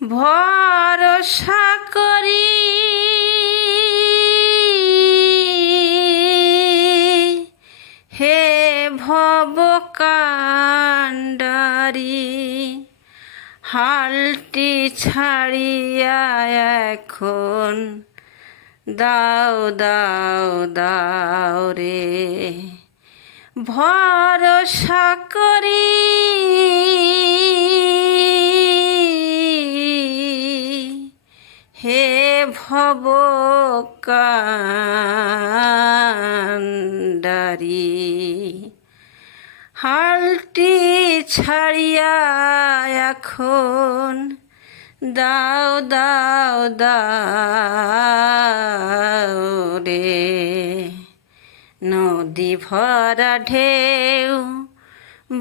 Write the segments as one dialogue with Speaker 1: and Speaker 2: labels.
Speaker 1: ভরসা করি। হে ভব কাণ্ডারি হালটি ছাড়িয়া এখন দাও দাও দাও রে। ভরসা করি। হে ভব কান্ডারি হালটি ছাড়িয়া এখন দাও দাও দাও রে। নদী ভরা ঢেউ,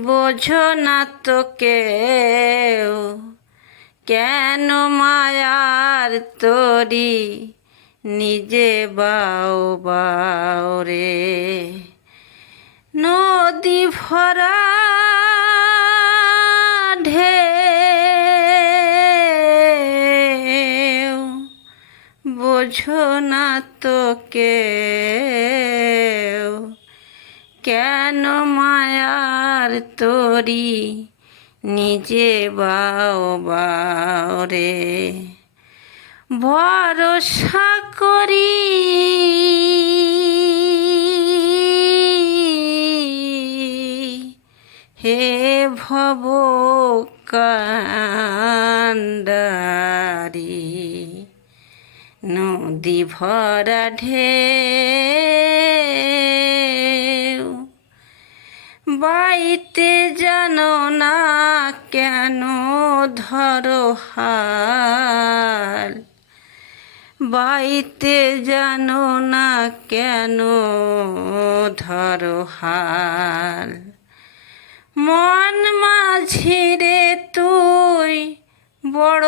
Speaker 1: বোঝো না তো কেউ কেন মায়ার তরি নিজে বাও বাও রে? নদী ভরা ঢেউ, বোঝো না তো কেউ। কেন মায়ার তরি নিজে বাও বাও রে। ভরসা করি। হে ভব কান্ডারি নদী ভরা ঢেউ বাইতে জানো না কেন ধরো হাল? বাইতে জানো না কেন ধরো হাল? মন মাঝিরে তুই বড়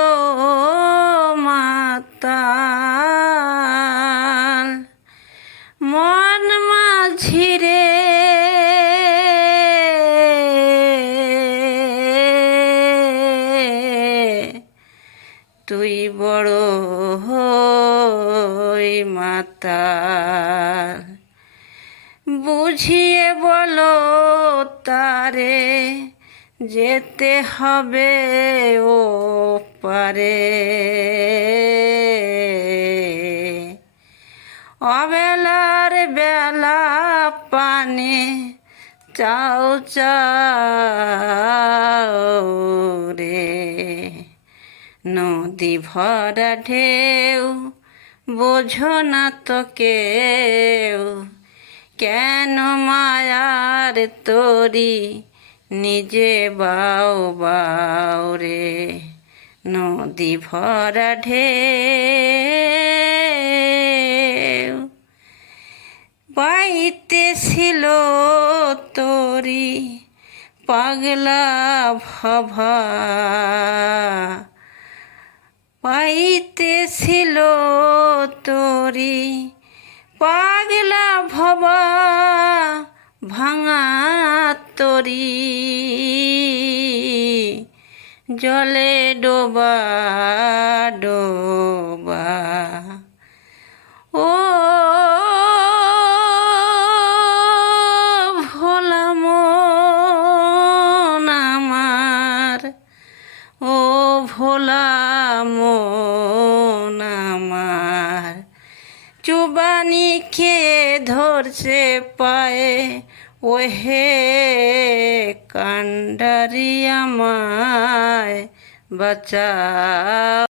Speaker 1: তুই বড় হই মাতা। বুঝিয়ে বলো তারে, যেতে হবে ও পারে। অবেলার বেলা পানে চাও চাও নদী ভরা ঢেউ, বোঝো না তো কেউ। কেন মায়ার তরি নিজে বাও বাও রে? নদী ভরা ঢেউ, পাইতে ছিল তরি পাগলা ভবা। পাইতে ছিল তরি। পাগলা ভবা ভাঙা তরি। জলে ডোবা ডোবা মন আমার। চুবানি খেয়ে ধরছে পায়ে ওহে কান্ডারি আমায় বাঁচা